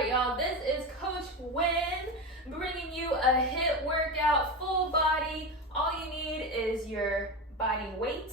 right, y'all, this is Coach Wynn bringing you a HIIT workout, full body. All you need is your body weight,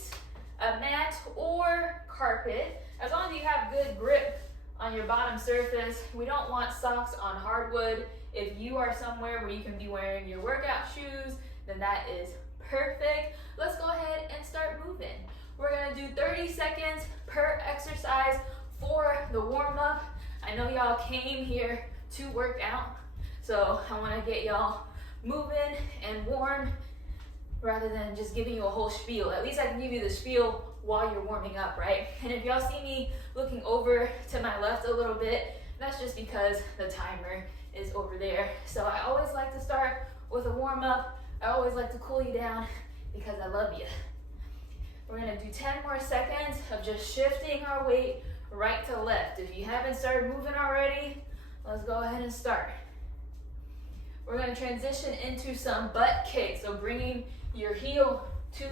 a mat or carpet. As long as you have good grip on your bottom surface. We don't want socks on hardwood. If you are somewhere where you can be wearing your workout shoes, then that is perfect. Let's go ahead and start moving. We're gonna do 30 seconds per exercise for the warm-up. I know y'all came here to work out, so I wanna get y'all moving and warm rather than just giving you a whole spiel. At least I can give you the spiel while you're warming up, right? And if y'all see me looking over to my left a little bit, that's just because the timer is over there. So I always like to start with a warm-up. I always like to cool you down because I love you. We're gonna do 10 more seconds of just shifting our weight right to left. If you haven't started moving already, let's go ahead and start. We're gonna transition into some butt kicks. So bringing your heel to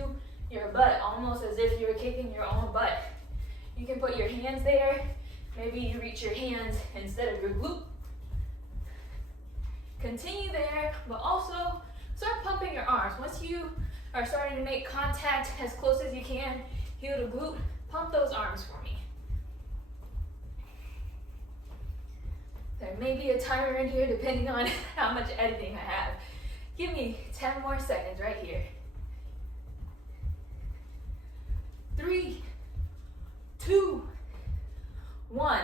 your butt, almost as if you're kicking your own butt. You can put your hands there. Maybe you reach your hands instead of your glute. Continue there, but also start pumping your arms. Once you are starting to make contact as close as you can, heel to glute, pump those arms for me. There may be a timer in here depending on how much editing I have. Give me 10 more seconds right here. 3, 2, 1.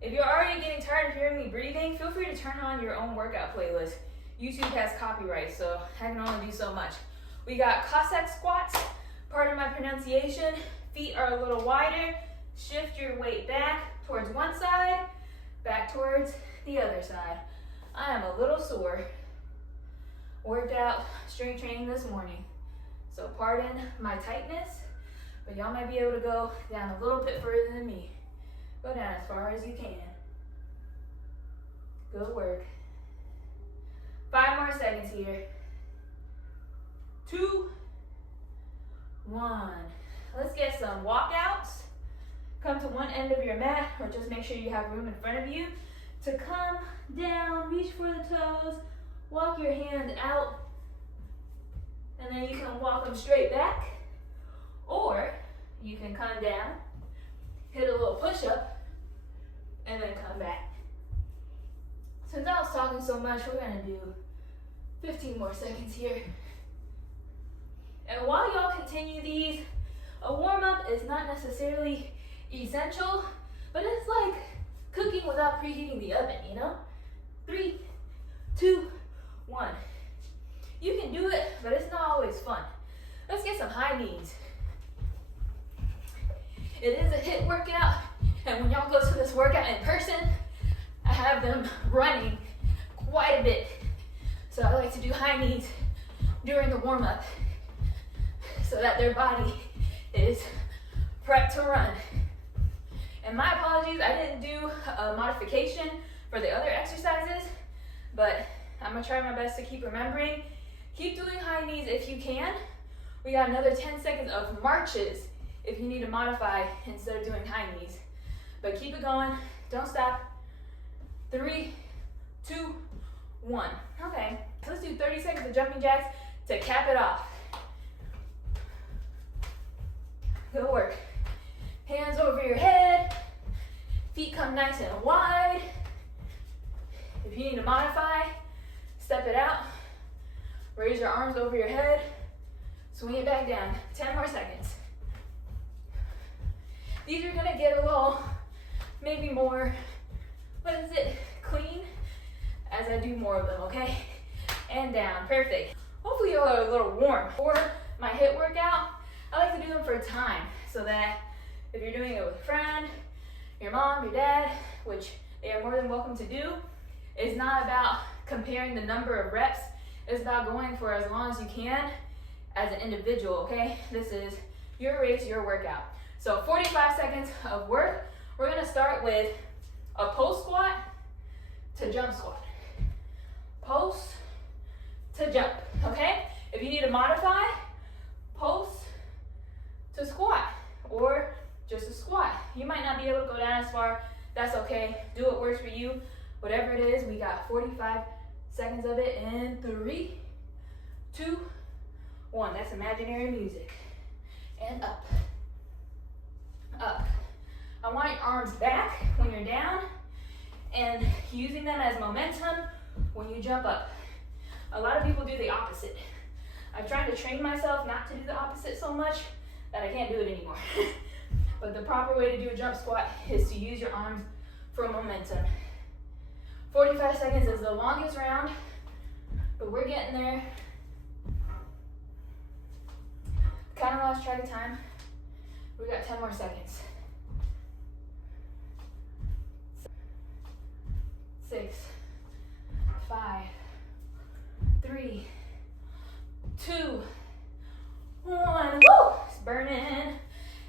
If you're already getting tired of hearing me breathing, feel free to turn on your own workout playlist. YouTube has copyright, so I can only do so much. We got Cossack squats, part of my pronunciation. Feet are a little wider. Shift your weight back towards one side, back towards the other side. I am a little sore. Worked out strength training this morning, so pardon my tightness, but y'all might be able to go down a little bit further than me. Go down as far as you can. Good work. 5 more seconds here. 2, 1. Let's get some walkouts. Come to one end of your mat, or just make sure you have room in front of you to come down, reach for the toes, walk your hand out, and then you can walk them straight back, or you can come down, hit a little push-up, and then come back. Since I was talking so much, we're gonna do 15 more seconds here. And while y'all continue these, a warm-up is not necessarily essential, but it's like cooking without preheating the oven, you know? 3, 2, 1. You can do it, but it's not always fun. Let's get some high knees. It is a HIIT workout, and when y'all go to this workout in person, I have them running quite a bit. So I like to do high knees during the warm-up so that their body is prepped to run. And my apologies, I didn't do a modification for the other exercises, but I'm gonna try my best to keep remembering. Keep doing high knees if you can. We got another 10 seconds of marches if you need to modify instead of doing high knees. But keep it going, don't stop. 3, 2, 1. Okay, let's do 30 seconds of jumping jacks to cap it off. Good work. Hands over your head, feet come nice and wide. If you need to modify, step it out. Raise your arms over your head, swing it back down. 10 more seconds. These are gonna get a little, maybe more, clean as I do more of them, okay? And down, perfect. Hopefully you all are a little warm. For my HIIT workout, I like to do them for time so that if you're doing it with a friend, your mom, your dad, which they are more than welcome to do, it's not about comparing the number of reps. It's about going for as long as you can as an individual, okay? This is your race, your workout. So 45 seconds of work. We're gonna start with a post squat to jump squat. Post to jump, okay? If you need to modify, post to squat, or just a squat. You might not be able to go down as far That's okay. Do what works for you. Whatever it is, we got 45 seconds of it in 3, 2, 1. That's imaginary music. And up. Up. I want your arms back when you're down and using them as momentum when you jump up. A lot of people do the opposite. I'm trying to train myself not to do the opposite so much that I can't do it anymore. But the proper way to do a jump squat is to use your arms for momentum. 45 seconds is the longest round, but we're getting there. Kind of lost track of time. We got 10 more seconds. 6, 5, 3, 2, 1. Woo! It's burning.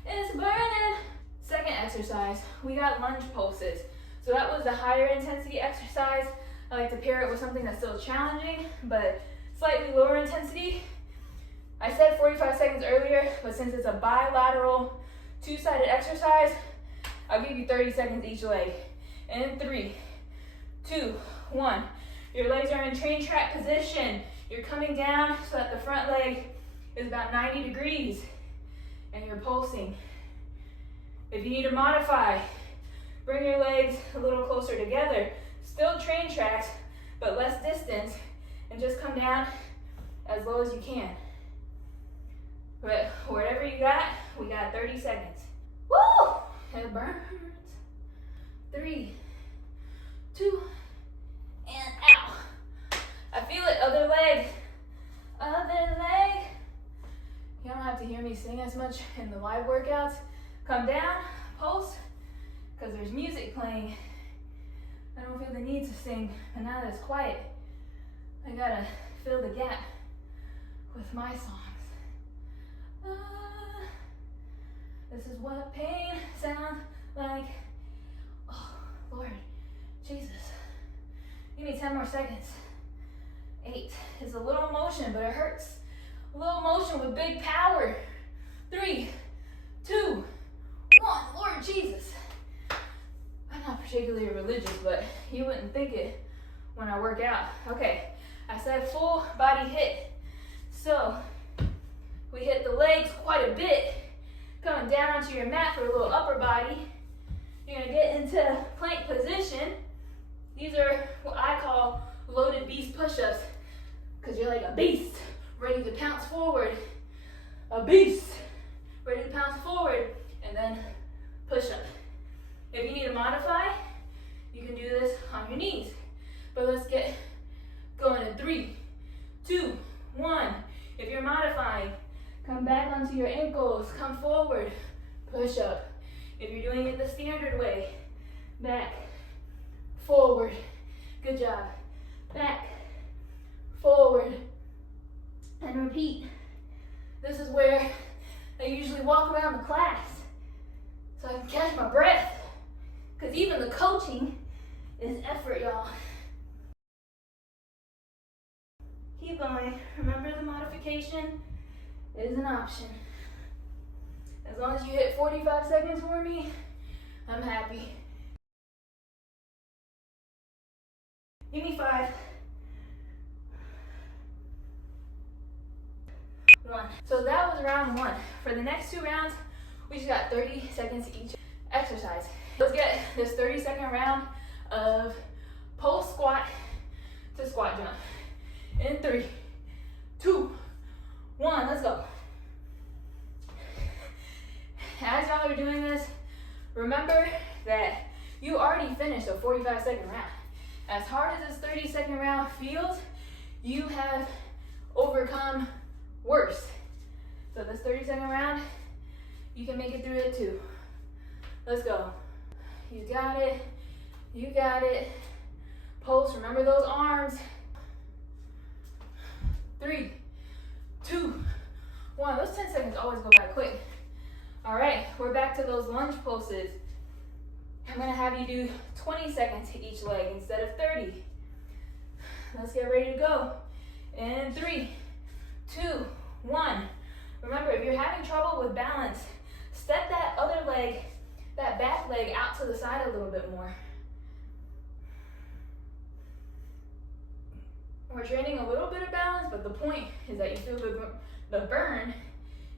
It's burning. Second exercise, we got lunge pulses. So that was the higher intensity exercise. I like to pair it with something that's still challenging, but slightly lower intensity. I said 45 seconds earlier, but since it's a bilateral, two-sided exercise, I'll give you 30 seconds each leg. In 3, 2, 1. Your legs are in train track position. You're coming down so that the front leg is about 90 degrees, and you're pulsing. If you need to modify, bring your legs a little closer together. Still train tracks, but less distance, and just come down as low as you can. But wherever you got, we got 30 seconds. Woo! It burns. 3, 2, and out. I feel it, other leg. Other leg. You don't have to hear me sing as much in the live workouts. Come down, pulse, because there's music playing. I don't feel the need to sing, and now that it's quiet, I gotta fill the gap with my songs. This is what pain sounds like. Oh, Lord, Jesus. Give me 10 more seconds. 8. It's a little motion, but it hurts. A little motion with big power. 3, 2, 1. Lord Jesus. I'm not particularly religious, but you wouldn't think it when I work out. Okay, I said full body HIIT. So we hit the legs quite a bit. Coming down onto your mat for a little upper body. You're gonna get into plank position. These are what I call loaded beast push-ups, because you're like a beast, ready to pounce forward. A beast, ready to pounce forward, and then push up. If you need to modify, you can do this on your knees. But let's get going in 3, 2, 1. If you're modifying, come back onto your ankles, come forward, push up. If you're doing it the standard way, back, forward, good job. Back, forward, and repeat. This is where I usually walk around the class so I can catch my breath, because even the coaching is effort, y'all. Keep going. Remember, the modification is an option. As long as you hit 45 seconds for me, I'm happy. Give me 5. 1. So that was round 1. For the next 2 rounds, we just got 30 seconds each exercise. Let's get this 30-second round of pulse squat to squat jump. In 3, 2, 1, let's go. As y'all are doing this, remember that you already finished a 45-second round. As hard as this 30-second round feels, you have overcome worse. So this 30-second round, you can make it through it too. Let's go. You got it. You got it. Pulse, remember those arms. 3, 2, 1. Those 10 seconds always go by quick. All right, we're back to those lunge pulses. I'm gonna have you do 20 seconds to each leg instead of 30. Let's get ready to go. In 3, 2, 1. Remember, if you're having trouble with balance, step that other leg that back leg out to the side a little bit more. We're training a little bit of balance, but the point is that you feel the burn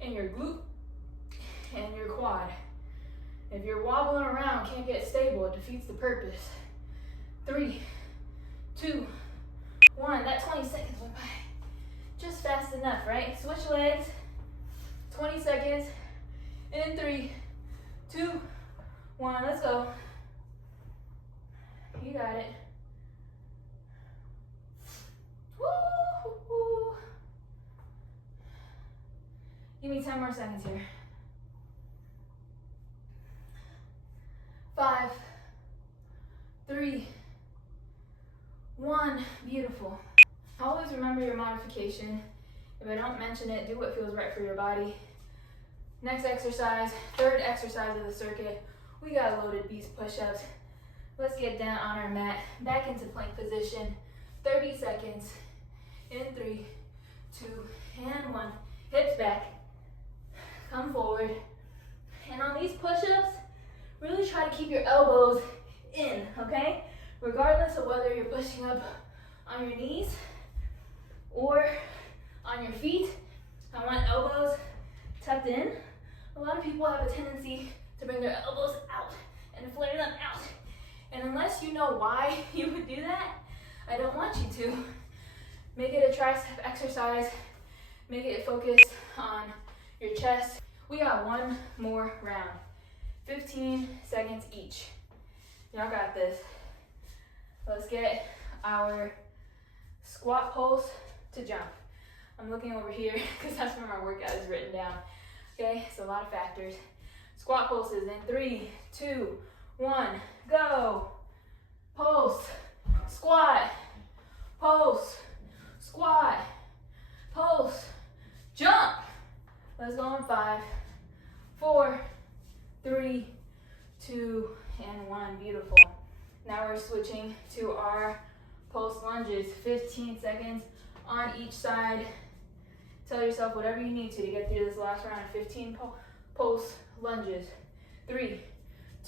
in your glute and your quad. If you're wobbling around, can't get stable, it defeats the purpose. 3, 2, 1. That 20 seconds went by just fast enough, right? Switch legs. 20 seconds. In 3, 2, 1. Let's go. You got it. Woo! Give me 10 more seconds here. 5, 3, 1. Beautiful. Always remember your modification. If I don't mention it, do what feels right for your body. Next exercise, third exercise of the circuit, we got loaded beast push-ups. Let's get down on our mat, back into plank position. 30 seconds. In 3, 2, and 1. Hips back. Come forward. And on these push-ups, really try to keep your elbows in, okay? Regardless of whether you're pushing up on your knees or on your feet, I want elbows tucked in. A lot of people have a tendency to bring their elbows out and flare them out. And unless you know why you would do that, I don't want you to. Make it a tricep exercise. Make it focus on your chest. We got one more round. 15 seconds each. Y'all got this. Let's get our squat pulse to jump. I'm looking over here because that's where my workout is written down. Okay, it's a lot of factors. Squat pulses in 3, 2, 1, go. Pulse, squat, pulse, squat, pulse, jump. Let's go in 5, 4, 3, 2, and 1. Beautiful. Now we're switching to our pulse lunges. 15 seconds on each side. Tell yourself whatever you need to get through this last round of 15 pulse lunges. 3,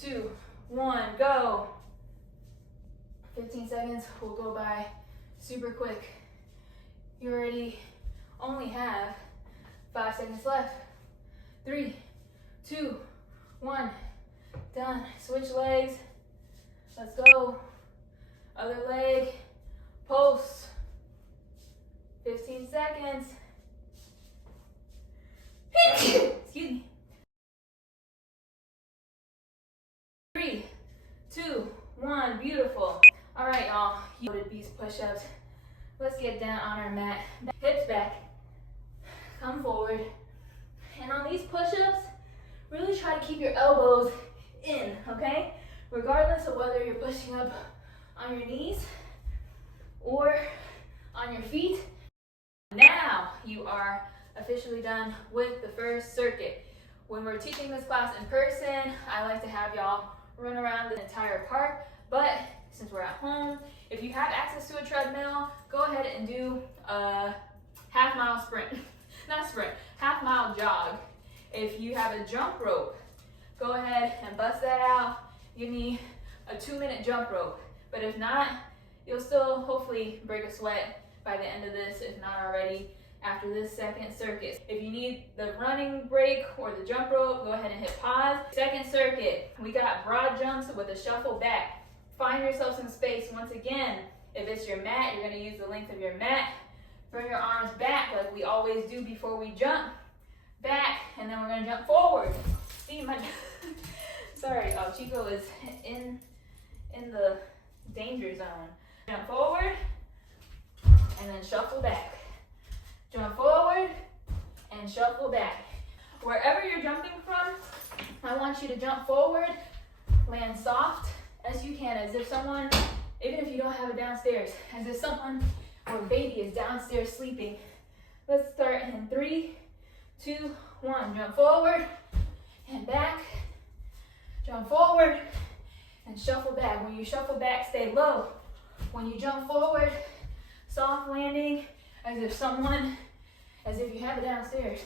2, 1, go. 15 seconds will go by super quick. You already only have 5 seconds left. 3, 2, 1, done. Switch legs. Let's go. Other leg. Pulse. 15 seconds. Excuse me. 3, 2, 1. Beautiful. All right, y'all. Loaded beast push-ups. Let's get down on our mat. Hips back. Come forward. And on these push-ups, really try to keep your elbows in, okay? Regardless of whether you're pushing up on your knees or on your feet. Now you are officially done with the first circuit. When we're teaching this class in person, I like to have y'all run around the entire park, but since we're at home, if you have access to a treadmill, go ahead and do a half-mile sprint. Not sprint, half-mile jog. If you have a jump rope, go ahead and bust that out. Give me a 2-minute jump rope. But if not, you'll still hopefully break a sweat by the end of this, if not already, after this second circuit. If you need the running break or the jump rope, go ahead and hit pause. Second circuit, we got broad jumps with a shuffle back. Find yourself some space. Once again, if it's your mat, you're gonna use the length of your mat. Bring your arms back like we always do before we jump. Back, and then we're gonna jump forward. See, my sorry, Chico is in the danger zone. Jump forward, and then shuffle back. Jump forward, and shuffle back. Wherever you're jumping from, I want you to jump forward, land soft as you can, as if someone, even if you don't have it downstairs, as if someone or baby is downstairs sleeping. Let's start in 3, 2, 1. Jump forward and back. Jump forward and shuffle back. When you shuffle back, stay low. When you jump forward, soft landing, as if you have it downstairs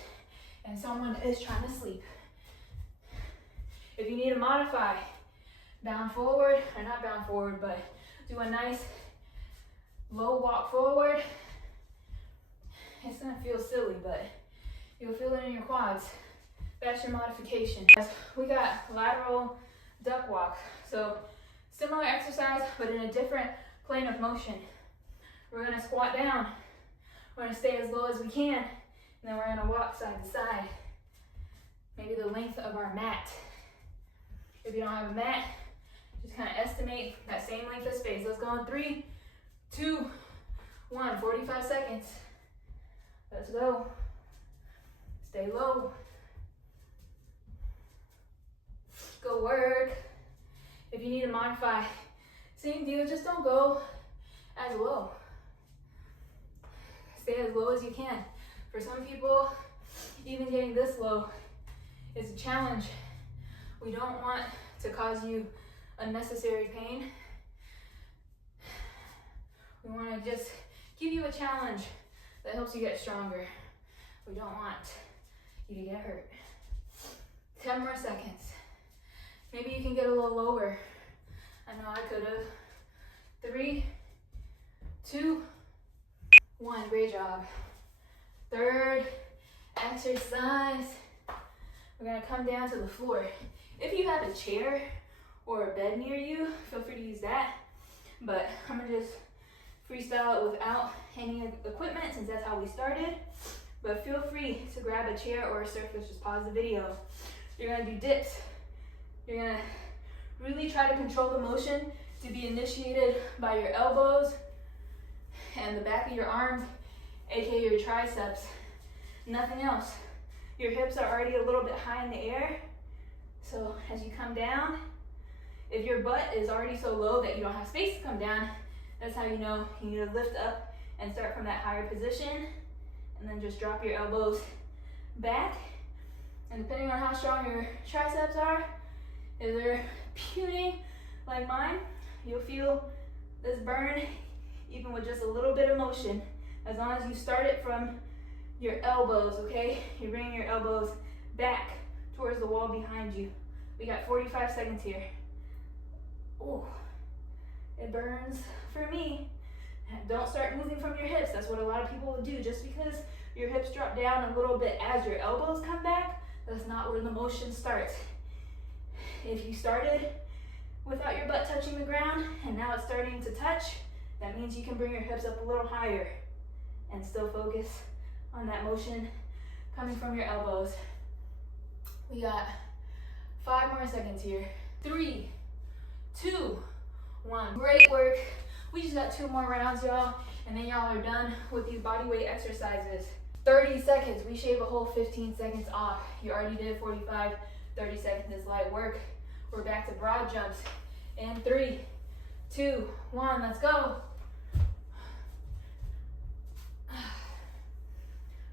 and someone is trying to sleep. If you need to modify, bound forward, or not bound forward, but do a nice low walk forward. It's gonna feel silly, but you'll feel it in your quads. That's your modification. We got lateral duck walk. So similar exercise, but in a different plane of motion. We're gonna squat down. We're gonna stay as low as we can, and then we're gonna walk side to side. Maybe the length of our mat. If you don't have a mat, just kind of estimate that same length of space. Let's go in 3, 2, 1, 45 seconds. Let's go. Stay low. Go work. If you need to modify, same deal, just don't go as low. Stay as low as you can. For some people, even getting this low is a challenge. We don't want to cause you unnecessary pain. We want to just give you a challenge that helps you get stronger. We don't want you to get hurt. 10 more seconds. Maybe you can get a little lower. I know I could have. 3, 2, 1. Great job. Third exercise. We're gonna come down to the floor. If you have a chair or a bed near you, feel free to use that. But I'm gonna just freestyle it without any equipment since that's how we started. But feel free to grab a chair or a surface, just pause the video. You're gonna do dips. You're gonna really try to control the motion to be initiated by your elbows and the back of your arms, aka your triceps. Nothing else. Your hips are already a little bit high in the air. So as you come down, if your butt is already so low that you don't have space to come down, that's how you know you need to lift up and start from that higher position. And then just drop your elbows back. And depending on how strong your triceps are, if they're puny like mine, you'll feel this burn even with just a little bit of motion. As long as you start it from your elbows, okay? You're bringing your elbows back towards the wall behind you. We got 45 seconds here. Oh, it burns for me. Don't start moving from your hips. That's what a lot of people will do. Just because your hips drop down a little bit as your elbows come back, that's not where the motion starts. If you started without your butt touching the ground and now it's starting to touch, that means you can bring your hips up a little higher and still focus on that motion coming from your elbows. We got 5 more seconds here. 3, 2, 1. Great work. We just got 2 more rounds, y'all, and then y'all are done with these bodyweight exercises. 30 seconds. We shave a whole 15 seconds off. You already did 45. 30 seconds is light work. We're back to broad jumps. In 3, 2, 1. Let's go.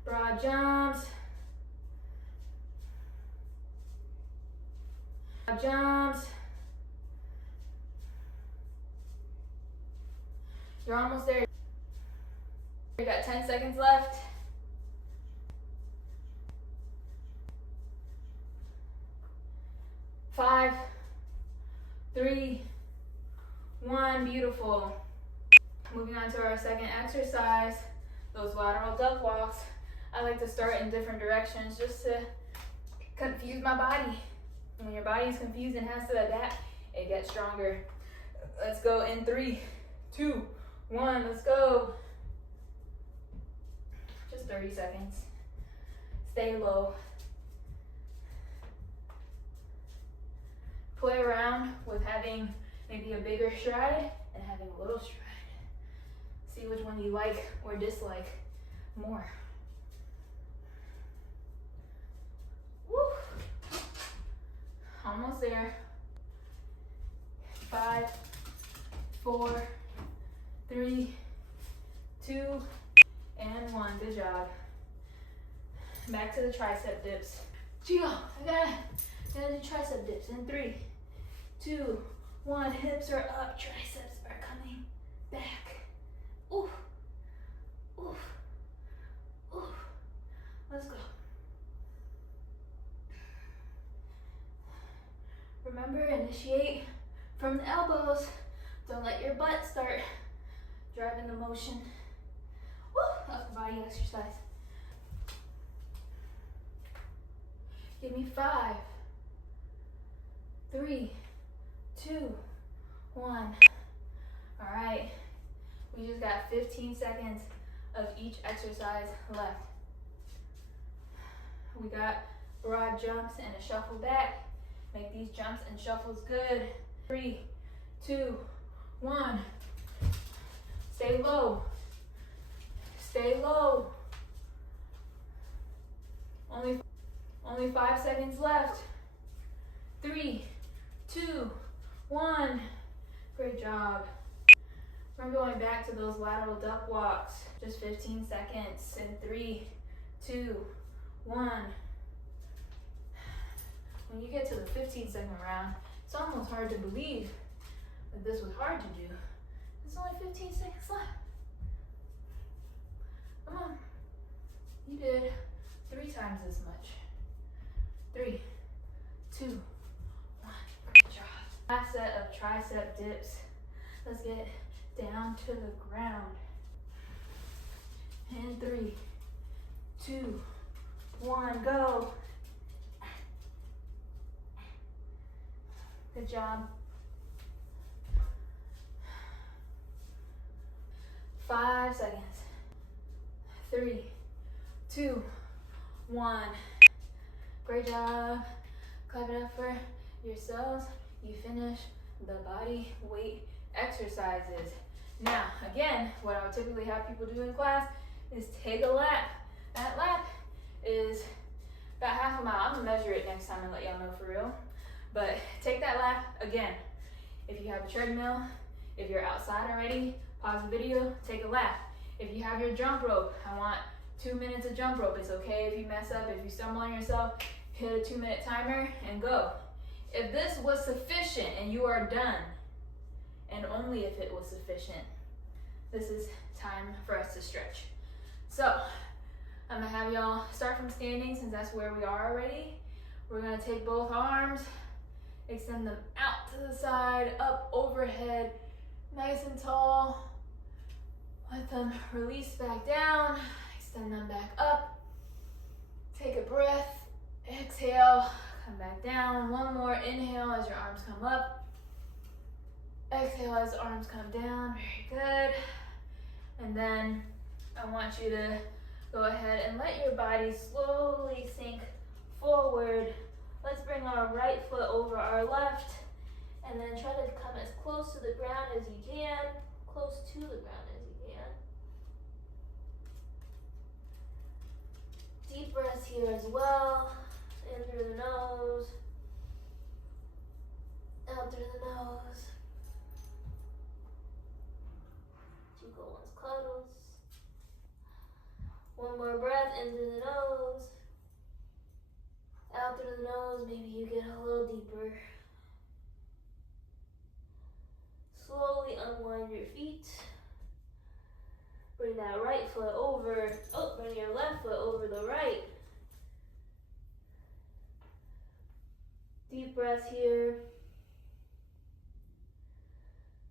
Broad jumps. Broad jumps. You're almost there. You got 10 seconds left. 5, 3, 1. Beautiful. Moving on to our second exercise, those lateral duck walks. I like to start in different directions just to confuse my body. When your body's confused and has to adapt, it gets stronger. Let's go in 3, 2, 1. Let's go. Just 30 seconds. Stay low. Play around with having maybe a bigger stride and having a little stride. See which one you like or dislike more. Woo. Almost there. 5, 4, 3, 2, and 1. Good job. Back to the tricep dips. Chico, I gotta do tricep dips in 3, 2, 1. Hips are up, triceps are coming back. Ooh, ooh, ooh. Let's go. Remember, initiate from the elbows. Don't let your butt start driving the motion. Woo, upper body exercise. Give me 5, 3, 2, 1. All right, we just got 15 seconds of each exercise left. We got broad jumps and a shuffle back. Make these jumps and shuffles good. 3, 2, 1. Stay low. Stay low. Only 5 seconds left. 3, 2, 1. Great job. We're going back to those lateral duck walks. Just 15 seconds. In 3, 2, 1. When you get to the 15-second round, it's almost hard to believe that this was hard to do. There's only 15 seconds left. Come on. You did 3 times as much. 3, 2, 1. Great job. Last set of tricep dips. Let's get down to the ground. And 3, 2, 1, go. Good job. 5 seconds. 3, 2, 1. Great job. Clap it up for yourselves. You finish the body weight exercises. Now, again, what I would typically have people do in class is take a lap. That lap is about half a mile. I'm gonna measure it next time and let y'all know for real. But take that lap again. If you have a treadmill, if you're outside already, pause the video, take a lap. If you have your jump rope, I want 2 minutes of jump rope. It's okay if you mess up, if you stumble on yourself, hit a 2-minute timer and go. If this was sufficient and you are done, and only if it was sufficient, this is time for us to stretch. So, I'm gonna have y'all start from standing since that's where we are already. We're gonna take both arms, extend them out to the side, up overhead, nice and tall. Let them release back down, extend them back up. Take a breath, exhale, come back down. One more inhale as your arms come up. Exhale as arms come down, very good. And then I want you to go ahead and let your body slowly sink forward. Let's bring our right foot over our left and then try to come as close to the ground as you can. Close to the ground as you can. Deep breaths here as well. In through the nose. Out through the nose. Chico wants cuddles. One more breath in through the nose. Out through the nose, maybe you get a little deeper. Slowly unwind your feet. Bring that right foot over, bring your left foot over the right. Deep breath here.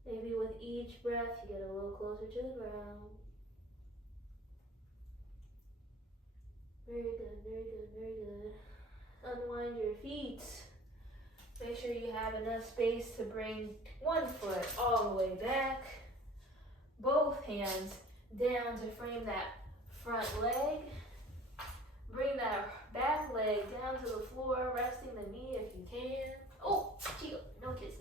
Maybe with each breath, you get a little closer to the ground. Very good, very good, very good. Unwind your feet. Make sure you have enough space to bring one foot all the way back. Both hands down to frame that front leg. Bring that back leg down to the floor, resting the knee if you can. Oh, Chico, no kisses.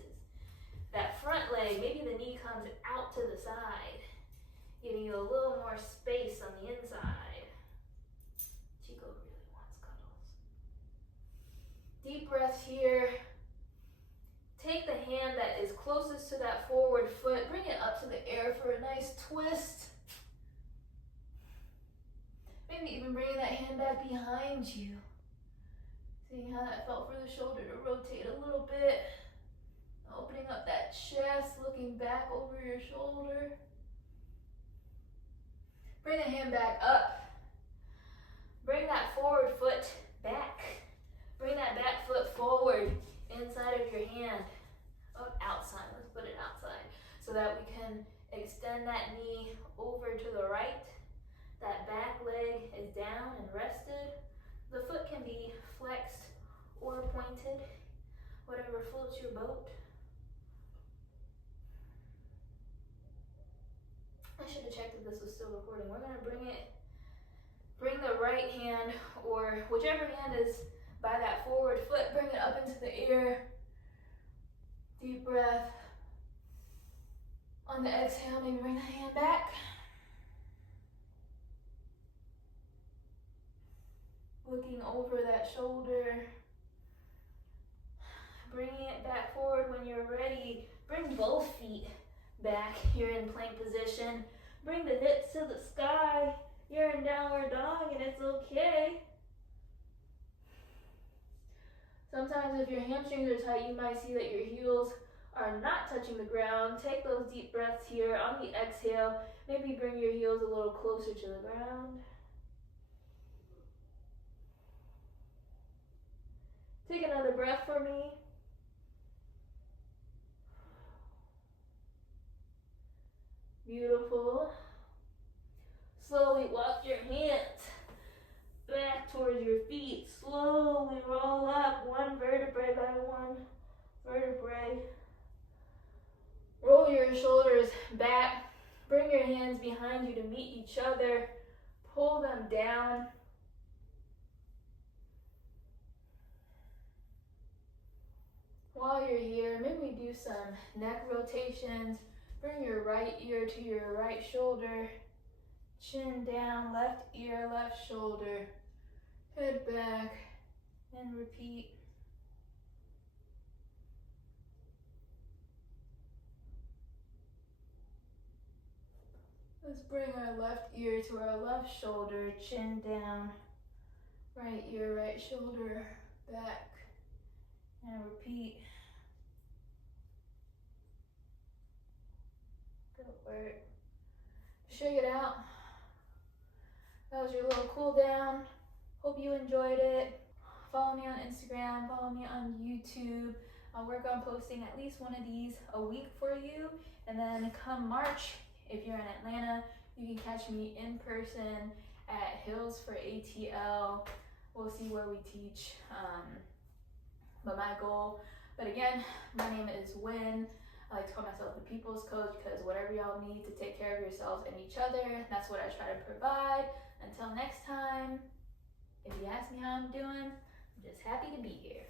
That front leg, maybe the knee comes out to the side, giving you a little more space on the inside. Chico really wants cuddles. Deep breath here. Take the hand that is closest to that forward foot, bring it up to the air for a nice twist. Maybe even bringing that hand back behind you. Seeing how that felt for the shoulder to rotate a little bit. Opening up that chest, looking back over your shoulder. Bring the hand back up. Bring that forward foot back. Bring that back foot forward inside of your hand, outside, let's put it outside, so that we can extend that knee over to the right. That back leg is down and rested. The foot can be flexed or pointed, whatever floats your boat. I should have checked if this was still recording. We're gonna bring the right hand, or whichever hand is by that forward foot, bring it up into the air. Deep breath. On the exhale, maybe bring the hand back. Looking over that shoulder. Bringing it back forward when you're ready. Bring both feet back. You're in plank position. Bring the hips to the sky. You're in downward dog and it's okay. Sometimes if your hamstrings are tight, you might see that your heels are not touching the ground. Take those deep breaths here. On the exhale, maybe bring your heels a little closer to the ground. Take another breath for me. Beautiful. Slowly walk your hands back towards your feet. Slowly roll up one vertebrae by one vertebrae. Roll your shoulders back. Bring your hands behind you to meet each other. Pull them down. While you're here, maybe do some neck rotations. Bring your right ear to your right shoulder. Chin down, left ear, left shoulder. Head back and repeat. Let's bring our left ear to our left shoulder, chin down, right ear, right shoulder, back, and repeat. Good work. Shake it out. That was your little cool down. Hope you enjoyed it. Follow me on Instagram, follow me on YouTube. I'll work on posting at least one of these a week for you. And then come March, if you're in Atlanta, you can catch me in person at Hills for ATL. We'll see where we teach. But again, my name is Win. I like to call myself the people's coach because whatever y'all need to take care of yourselves and each other, that's what I try to provide. Until next time, if you ask me how I'm doing, I'm just happy to be here.